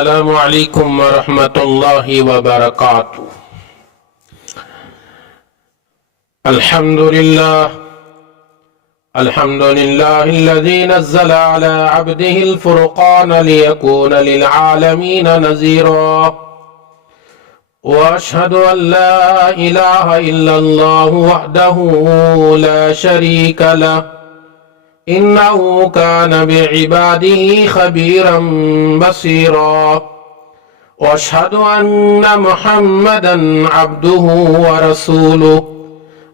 السلام علیکم ورحمۃ اللہ وبرکاتہ۔ الحمد للہ الذی نزل علی عبده الفرقان لیکون للعالمین نذیرا، واشہد ان لا الہ الا اللہ وحدہ لا شریک لہ انه كان بعباده خبيرا بصيرا، واشهد ان محمدا عبده ورسوله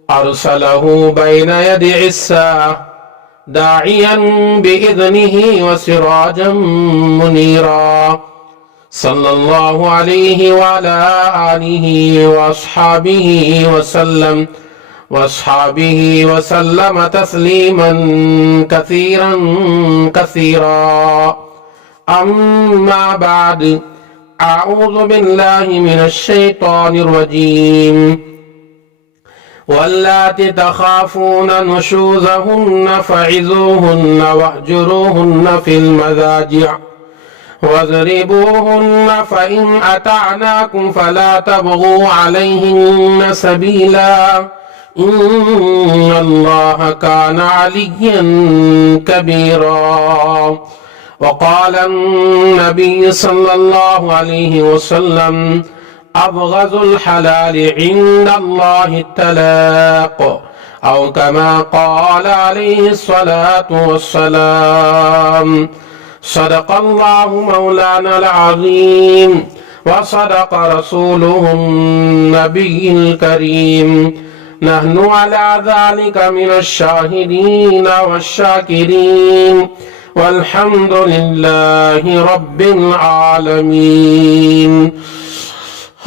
ارسله بين يدي الساعة داعيا باذنه وسراجا منيرا، صلى الله عليه وعلى آله واصحابه وسلم تسلیما کثیرا کثیرا، اما بعد، اعوذ باللہ من الشیطان الرجیم، واللاتی تخافون نشوزهن فعظوهن واہجروهن فی المضاجع واضربوهن فإن أطعناكم فلا تبغوا عليهن سبيلا ان اللہ کان علیا کبیرا، وقال النبی صلی اللہ علیہ وسلم ابغض الحلال عند اللہ الطلاق، او کما قال علیہ الصلاة والسلام۔ صدق اللہ مولانا العظیم وصدق رسوله النبی الکریم، نحن على ذلك من الشاهدين والشاكرين والحمد لله رب العالمين۔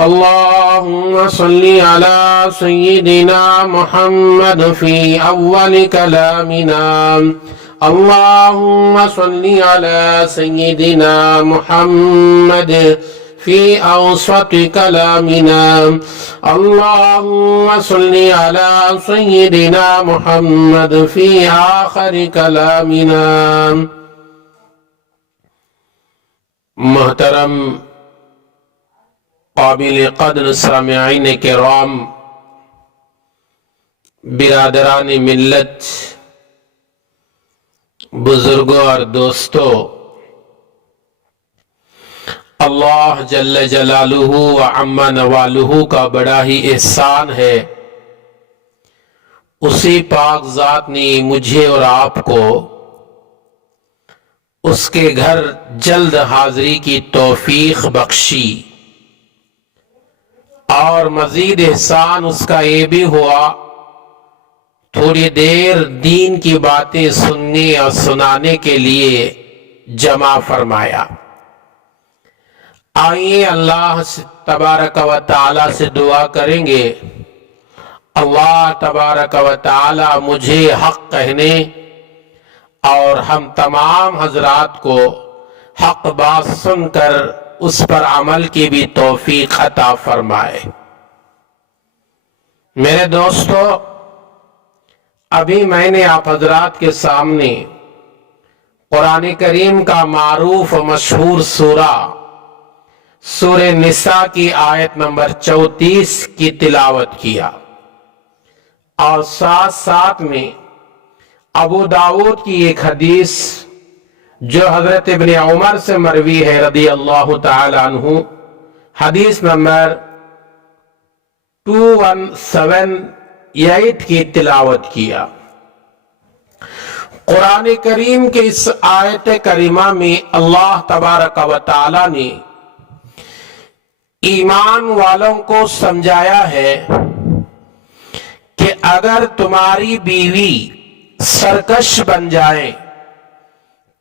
اللهم صل على سيدنا محمد في أول كلامنا، اللهم صل على سيدنا محمد في أوسط كلامنا، اللهم صل على سيدنا محمد في آخر كلامنا۔ محترم قابل قدر سامعین کرام، برادران ملت، بزرگوں اور دوستوں، اللہ جل جلالہ و عم نوالہ کا بڑا ہی احسان ہے، اسی پاک ذات نے مجھے اور آپ کو اس کے گھر جلد حاضری کی توفیق بخشی، اور مزید احسان اس کا یہ بھی ہوا تھوڑی دیر دین کی باتیں سننے اور سنانے کے لیے جمع فرمایا۔ آئیے اللہ تبارک و تعالی سے دعا کریں گے، اللہ تبارک و تعالی مجھے حق کہنے اور ہم تمام حضرات کو حق بات سن کر اس پر عمل کی بھی توفیق عطا فرمائے۔ میرے دوستو، ابھی میں نے آپ حضرات کے سامنے قرآن کریم کا معروف و مشہور سورہ نساء کی آیت نمبر 34 کی تلاوت کیا، اور ساتھ ساتھ میں ابو داؤد کی ایک حدیث جو حضرت ابن عمر سے مروی ہے رضی اللہ تعالی عنہ، حدیث نمبر 2178 کی تلاوت کیا۔ قرآن کریم کے اس آیت کریمہ میں اللہ تبارک و تعالی نے ایمان والوں کو سمجھایا ہے کہ اگر تمہاری بیوی سرکش بن جائے،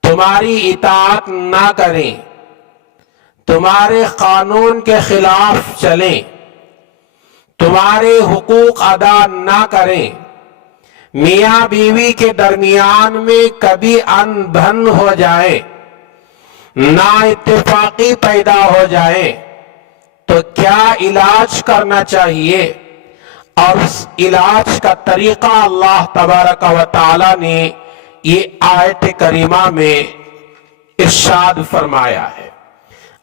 تمہاری اطاعت نہ کریں، تمہارے قانون کے خلاف چلیں، تمہارے حقوق ادا نہ کریں، میاں بیوی کے درمیان میں کبھی اندھن ہو جائے، نا اتفاقی پیدا ہو جائے، تو کیا علاج کرنا چاہیے؟ اور اس علاج کا طریقہ اللہ تبارک و تعالی نے یہ آیت کریمہ میں ارشاد فرمایا ہے۔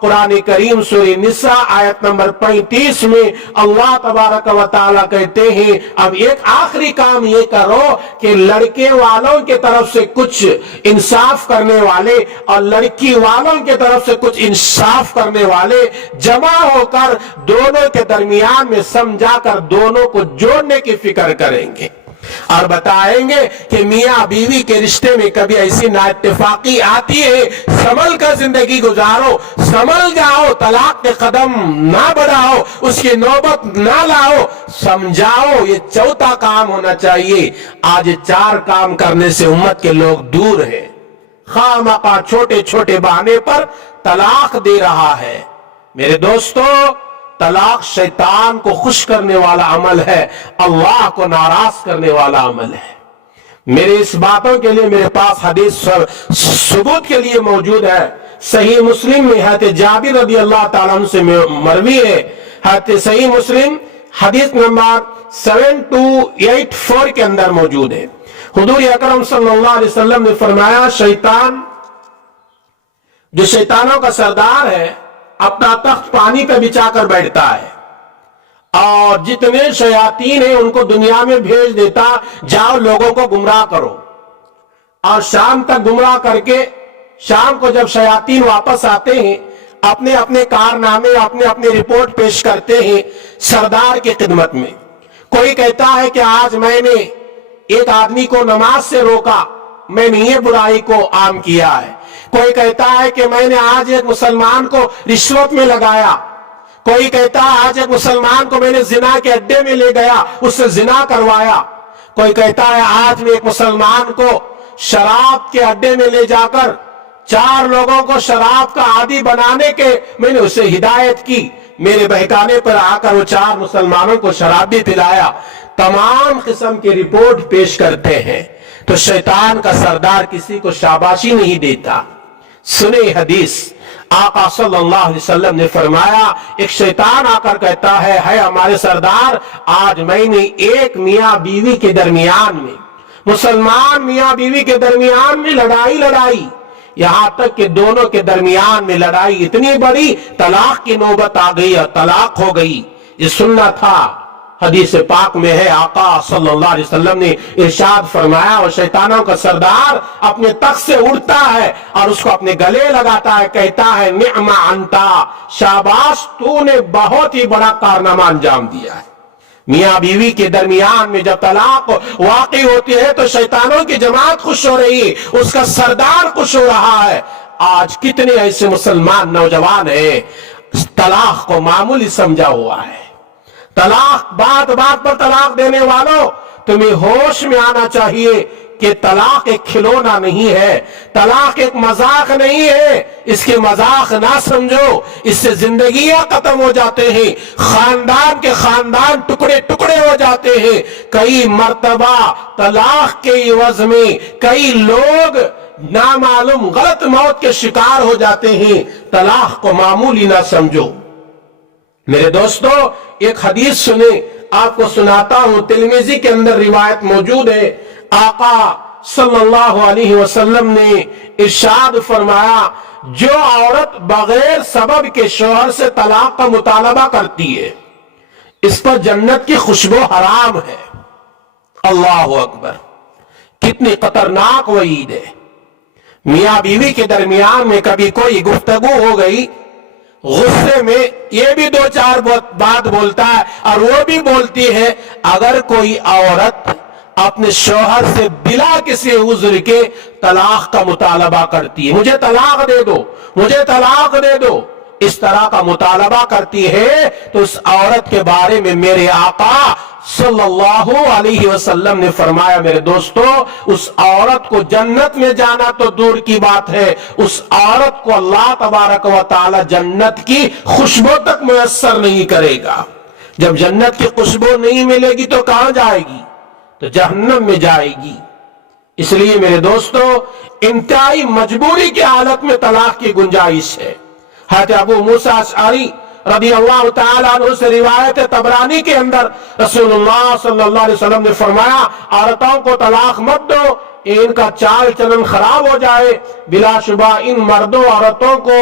قرآن کریم سورہ نساء آیت نمبر 35 میں اللہ تبارک و تعالیٰ کہتے ہیں اب ایک آخری کام یہ کرو کہ لڑکے والوں کے طرف سے کچھ انصاف کرنے والے اور لڑکی والوں کے طرف سے کچھ انصاف کرنے والے جمع ہو کر دونوں کے درمیان میں سمجھا کر دونوں کو جوڑنے کی فکر کریں گے اور بتائیں گے کہ میاں بیوی کے رشتے میں کبھی ایسی نااتفاقی آتی ہے، سنبھل کر زندگی گزارو، سنبھل جاؤ، طلاق کے قدم نہ بڑھاؤ، اس کی نوبت نہ لاؤ، سمجھاؤ، یہ چوتھا کام ہونا چاہیے۔ آج 4 کام کرنے سے امت کے لوگ دور ہیں، خواہ چھوٹے چھوٹے بہانے پر طلاق دے رہا ہے۔ میرے دوستو، طلاق شیطان کو خوش کرنے والا عمل ہے، اللہ کو ناراض کرنے والا عمل ہے۔ میرے اس باتوں کے لیے میرے پاس حدیث ثبوت کے لیے موجود ہے۔ صحیح مسلم میں حضرت جابر رضی اللہ تعالیٰ عنہ سے مروی ہے، حضرت صحیح مسلم حدیث نمبر 7284 کے اندر موجود ہے۔ حضور اکرم صلی اللہ علیہ وسلم نے فرمایا، شیطان جو شیطانوں کا سردار ہے اپنا تخت پانی پہ بچھا کر بیٹھتا ہے اور جتنے شیاطین ہیں ان کو دنیا میں بھیج دیتا، جاؤ لوگوں کو گمراہ کرو، اور شام تک گمراہ کر کے شام کو جب شیاطین واپس آتے ہیں اپنے اپنے کارنامے اپنے اپنے رپورٹ پیش کرتے ہیں سردار کی خدمت میں۔ کوئی کہتا ہے کہ آج میں نے ایک آدمی کو نماز سے روکا، میں نے یہ برائی کو عام کیا ہے۔ کوئی کہتا ہے کہ میں نے آج ایک مسلمان کو رشوت میں لگایا، کوئی کہتا ہے آج ایک مسلمان کو میں نے زنا کے اڈے میں لے گیا، اس سے زنا کروایا، کوئی کہتا ہے آج میں ایک مسلمان کو شراب کے اڈے میں لے جا کر 4 لوگوں کو شراب کا عادی بنانے کے میں نے اسے ہدایت کی، میرے بہکانے پر آ کر وہ 4 مسلمانوں کو شراب بھی پلایا۔ تمام قسم کے رپورٹ پیش کرتے ہیں، تو شیطان کا سردار کسی کو شاباشی نہیں دیتا۔ سنے حدیث، آقا صلی اللہ علیہ وسلم نے فرمایا، ایک شیطان آ کر کہتا ہے ہمارے سردار، آج میں نے ایک میاں بیوی کے درمیان میں، مسلمان میاں بیوی کے درمیان میں لڑائی، یہاں تک کہ دونوں کے درمیان میں لڑائی اتنی بڑی، طلاق کی نوبت آ گئی اور طلاق ہو گئی۔ یہ سننا تھا، حدیث پاک میں ہے، آقا صلی اللہ علیہ وسلم نے ارشاد فرمایا، اور شیطانوں کا سردار اپنے تخت سے اڑتا ہے اور اس کو اپنے گلے لگاتا ہے، کہتا ہے نعم انتا، شاباش، تو نے بہت ہی بڑا کارنامہ انجام دیا ہے۔ میاں بیوی کے درمیان میں جب طلاق واقع ہوتی ہے تو شیطانوں کی جماعت خوش ہو رہی ہے، اس کا سردار خوش ہو رہا ہے۔ آج کتنے ایسے مسلمان نوجوان ہیں طلاق کو معمولی سمجھا ہوا ہے۔ طلاق، بات بات پر طلاق دینے والوں، تمہیں ہوش میں آنا چاہیے کہ طلاق ایک کھلونا نہیں ہے، طلاق ایک مذاق نہیں ہے، اس کے مذاق نہ سمجھو، اس سے زندگیاں ختم ہو جاتے ہیں، خاندان کے خاندان ٹکڑے ٹکڑے ہو جاتے ہیں۔ کئی مرتبہ طلاق کے عوض میں کئی لوگ نامعلوم غلط موت کے شکار ہو جاتے ہیں۔ طلاق کو معمولی نہ سمجھو۔ میرے دوستو، ایک حدیث سنیں، آپ کو سناتا ہوں، ترمذی کے اندر روایت موجود ہے۔ آقا صلی اللہ علیہ وسلم نے ارشاد فرمایا، جو عورت بغیر سبب کے شوہر سے طلاق کا مطالبہ کرتی ہے اس پر جنت کی خوشبو حرام ہے۔ اللہ اکبر، کتنی خطرناک وعید ہے۔ میاں بیوی کے درمیان میں کبھی کوئی گفتگو ہو گئی، غصے میں یہ بھی 2-4 بات بولتا ہے اور وہ بھی بولتی ہے۔ اگر کوئی عورت اپنے شوہر سے بلا کسی عذر کے طلاق کا مطالبہ کرتی ہے، مجھے طلاق دے دو، مجھے طلاق دے دو، اس طرح کا مطالبہ کرتی ہے، تو اس عورت کے بارے میں میرے آقا صلی اللہ علیہ وسلم نے فرمایا، میرے دوستو، اس عورت کو جنت میں جانا تو دور کی بات ہے، اس عورت کو اللہ تبارک و تعالی جنت کی خوشبو تک میسر نہیں کرے گا۔ جب جنت کی خوشبو نہیں ملے گی تو کہاں جائے گی؟ تو جہنم میں جائے گی۔ اس لیے میرے دوستو، انتہائی مجبوری کی حالت میں طلاق کی گنجائش ہے۔ حضرت ابو موسیٰ اشعری رضی اللہ تعالیٰ عنہ سے روایت ہے، طبرانی کے اندر، رسول اللہ صلی اللہ علیہ وسلم نے فرمایا، عورتوں کو طلاق مت دو، ان کا چال چلن خراب ہو جائے۔ بلا شبہ ان مردوں عورتوں کو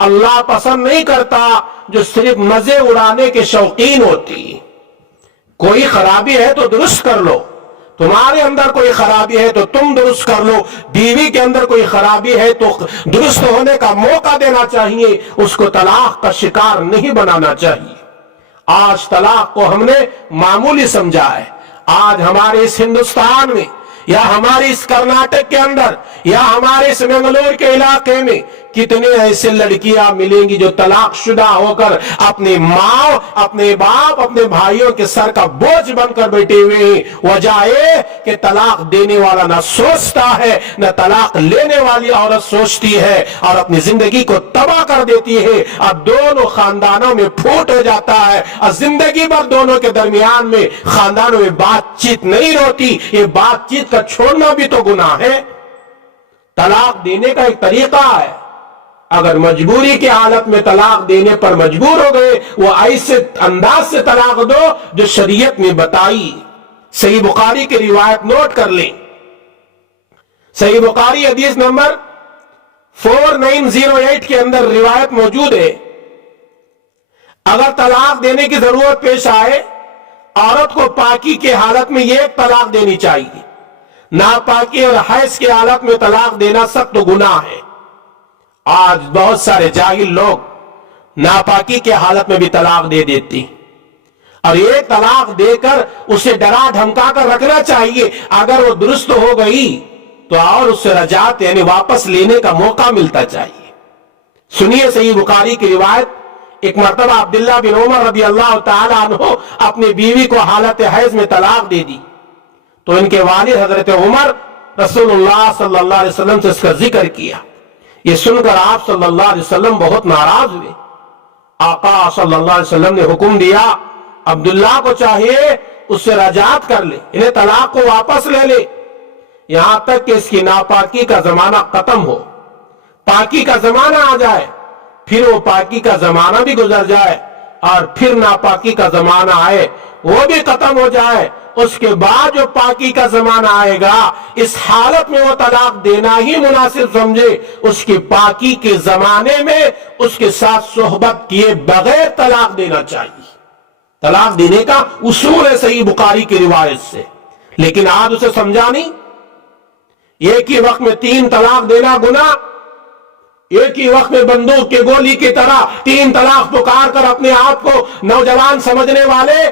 اللہ پسند نہیں کرتا جو صرف مزے اڑانے کے شوقین ہوتی. کوئی خرابی ہے تو درست کر لو، تمہارے اندر کوئی خرابی ہے تو تم درست کر لو، بیوی کے اندر کوئی خرابی ہے تو درست ہونے کا موقع دینا چاہیے، اس کو طلاق کا شکار نہیں بنانا چاہیے. آج طلاق کو ہم نے معمولی سمجھا ہے. آج ہمارے اس ہندوستان میں یا ہمارے اس کرناٹک کے اندر یا ہمارے اس بنگلور کے علاقے میں کتنے ایسے لڑکیاں ملیں گی جو طلاق شدہ ہو کر اپنی ماں، اپنے باپ، اپنے بھائیوں کے سر کا بوجھ بن کر بیٹھے ہوئے ہیں. وجہ یہ کہ طلاق دینے والا نہ سوچتا ہے نہ طلاق لینے والی عورت سوچتی ہے اور اپنی زندگی کو تباہ کر دیتی ہے اور دونوں خاندانوں میں پھوٹ ہو جاتا ہے اور زندگی بھر دونوں کے درمیان میں خاندانوں میں بات چیت نہیں ہوتی. یہ بات چیت کا چھوڑنا بھی تو گناہ ہے. طلاق دینے کا ایک طریقہ ہے. اگر مجبوری کی حالت میں طلاق دینے پر مجبور ہو گئے وہ ایسے انداز سے طلاق دو جو شریعت نے بتائی. صحیح بخاری کی روایت نوٹ کر لیں. صحیح بخاری حدیث نمبر 4908 کے اندر روایت موجود ہے. اگر طلاق دینے کی ضرورت پیش آئے عورت کو پاکی کی حالت میں یہ طلاق دینی چاہیے. ناپاکی اور حیض کی حالت میں طلاق دینا سخت گناہ ہے. آج بہت سارے جاہل لوگ ناپاکی کے حالت میں بھی طلاق دے دیتی اور یہ طلاق دے کر اسے ڈرا دھمکا کر رکھنا چاہیے. اگر وہ درست ہو گئی تو اور اس سے رجعت یعنی واپس لینے کا موقع ملتا چاہیے. سنیے صحیح بخاری کی روایت. ایک مرتبہ عبداللہ بن عمر رضی اللہ تعالی عنہ اپنی بیوی کو حالت حیض میں طلاق دے دی تو ان کے والد حضرت عمر رسول اللہ صلی اللہ علیہ وسلم سے اس کا ذکر کیا. یہ سن کر آپ صلی اللہ علیہ وسلم بہت ناراض ہوئے. آقا صلی اللہ علیہ وسلم نے حکم دیا عبداللہ کو چاہیے اس سے رجعت کر لے، انہیں طلاق کو واپس لے لے یہاں تک کہ اس کی ناپاکی کا زمانہ ختم ہو، پاکی کا زمانہ آ جائے، پھر وہ پاکی کا زمانہ بھی گزر جائے اور پھر ناپاکی کا زمانہ آئے وہ بھی ختم ہو جائے. اس کے بعد جو پاکی کا زمانہ آئے گا اس حالت میں وہ طلاق دینا ہی مناسب سمجھے. اس کی پاکی کے زمانے میں اس کے ساتھ صحبت کیے بغیر طلاق دینا چاہیے. طلاق دینے کا اصول ہے صحیح بخاری کی روایت سے. لیکن آج اسے سمجھا نہیں. ایک ہی وقت میں 3 طلاق دینا گناہ، ایک ہی وقت میں بندوق کے گولی کی طرح 3 طلاق پکار کر اپنے آپ کو نوجوان سمجھنے والے،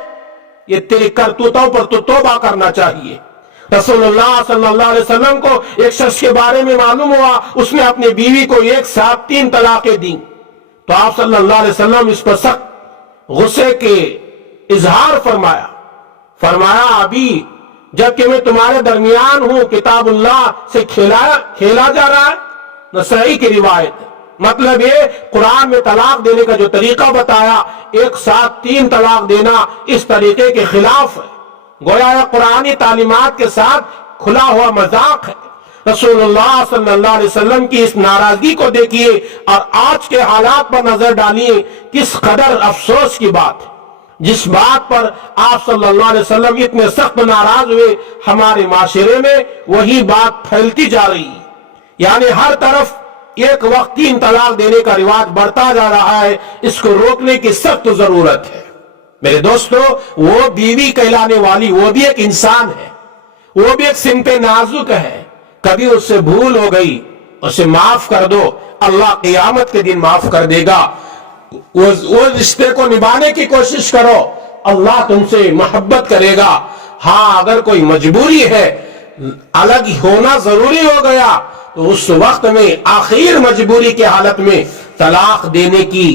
یہ تیری کرتوتوں پر تو توبہ کرنا چاہیے. رسول اللہ صلی اللہ علیہ وسلم کو ایک شخص کے بارے میں معلوم ہوا اس نے اپنی بیوی کو ایک ساتھ 3 طلاقیں دیں تو آپ صلی اللہ علیہ وسلم اس پر سخت غصے کے اظہار فرمایا ابھی جبکہ میں تمہارے درمیان ہوں کتاب اللہ سے کھیلا جا رہا ہے. نسائی کی روایت. مطلب یہ قرآن میں طلاق دینے کا جو طریقہ بتایا ایک ساتھ 3 طلاق دینا اس طریقے کے خلاف ہے. گویا یہ قرآنی تعلیمات کے ساتھ کھلا ہوا مذاق ہے. رسول اللہ صلی اللہ علیہ وسلم کی اس ناراضگی کو دیکھیے اور آج کے حالات پر نظر ڈالیے. کس قدر افسوس کی بات ہے. جس بات پر آپ صلی اللہ علیہ وسلم اتنے سخت ناراض ہوئے ہمارے معاشرے میں وہی بات پھیلتی جا رہی ہے. یعنی ہر طرف ایک وقت 3 طلاق دینے کا رواج بڑھتا جا رہا ہے. اس کو روکنے کی سخت ضرورت ہے. میرے دوستو وہ بیوی کہلانے والی وہ بھی ایک انسان ہے، وہ بھی ایک صنف نازک ہے. کبھی اس سے بھول ہو گئی اسے معاف کر دو، اللہ قیامت کے دن معاف کر دے گا. وہ رشتے کو نبھانے کی کوشش کرو، اللہ تم سے محبت کرے گا. ہاں اگر کوئی مجبوری ہے، الگ ہونا ضروری ہو گیا تو اس وقت میں آخر مجبوری کی حالت میں طلاق دینے کی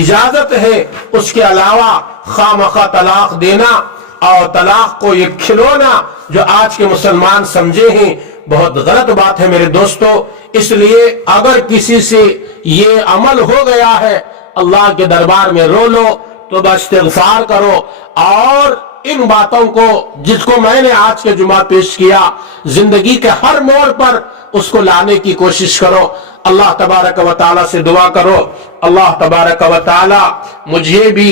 اجازت ہے. اس کے علاوہ خواہ طلاق دینا اور طلاق کو یہ کھلونا جو آج کے مسلمان سمجھے ہیں بہت غلط بات ہے میرے دوستو. اس لیے اگر کسی سے یہ عمل ہو گیا ہے اللہ کے دربار میں رو لو، توبہ استغفار کرو اور ان باتوں کو جس کو میں نے آج کے جمعہ پیش کیا زندگی کے ہر موڑ پر اس کو لانے کی کوشش کرو. اللہ تبارک و تعالی سے دعا کرو اللہ تبارک و تعالی مجھے بھی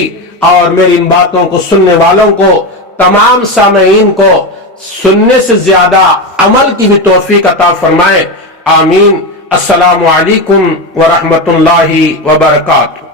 اور میری ان باتوں کو سننے والوں کو تمام سامعین کو سننے سے زیادہ عمل کی بھی توفیق عطا فرمائے. آمین. السلام علیکم ورحمۃ اللہ وبرکاتہ۔